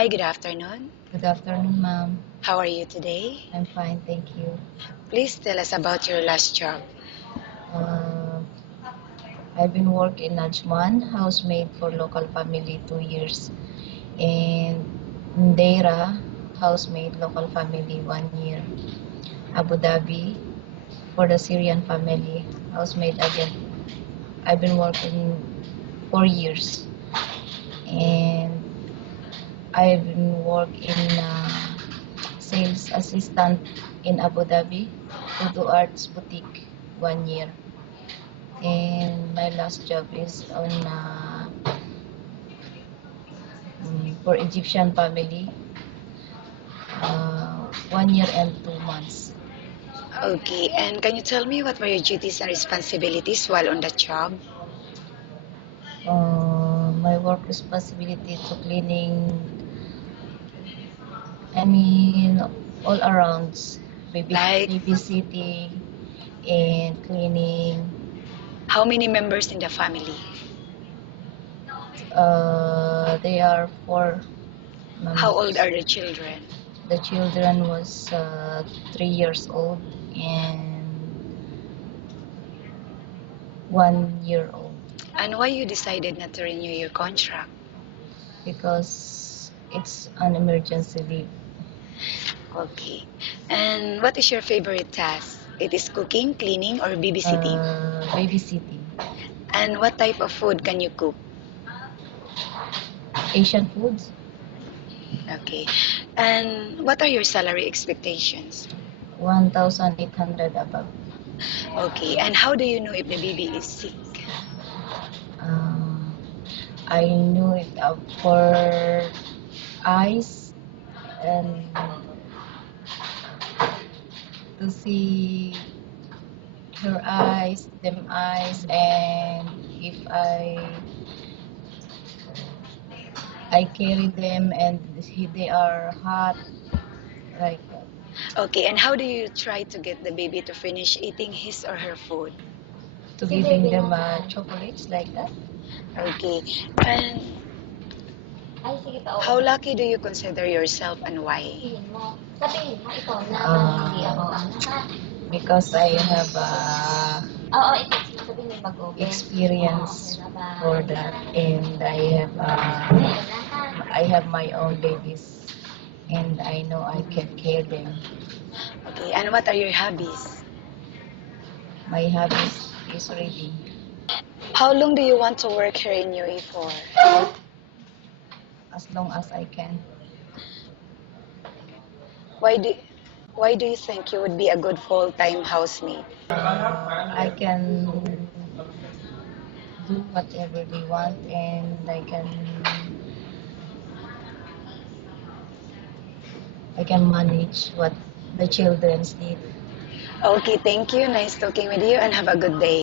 Hi, good afternoon. Good afternoon, ma'am. How are you today? I'm fine, thank you. Please tell us about your last job. Uh, I've been working in Najman, housemaid for local family 2 years, and Ndeira, housemaid local family 1 year. Abu Dhabi for the Syrian family, housemaid again. I've been working 4 years, and I've been working sales assistant in Abu Dhabi, Tutu Arts Boutique 1 year. And my last job is on for Egyptian family, 1 year and 2 months. Okay, and can you tell me what were your duties and responsibilities while on the job? My work responsibility to cleaning, all around, Like, babysitting and cleaning. how many members in the family? They are 4 How old members. are the children? The children was 3 years old and 1 year old, And why you decided not to renew your contract? because it's an emergency leave. Okay. And what is your favorite task? It is cooking, cleaning, or babysitting? Babysitting. And what type of food can you cook? Asian foods, Okay. And what are your salary expectations? 1,800 above. Okay. And how do you know if the baby is sick? Uh, I knew it for eyes and to see her eyes, them eyes, and if I carry them and they are hot, like that. Okay, and how do you try to get the baby to finish eating his or her food? To giving them chocolates like that. Okay, and how lucky do you consider yourself and why? Because I have experience for that, and I have my own babies, and I know I can care them. Okay, and what are your hobbies? My hobbies is reading. How long do you want to work here in UAE for? As long as I can. Why do why do you think you would be a good full-time housemaid? I can do whatever they want, and I can manage what the children's need. Okay, thank you. Nice talking with you and have a good day.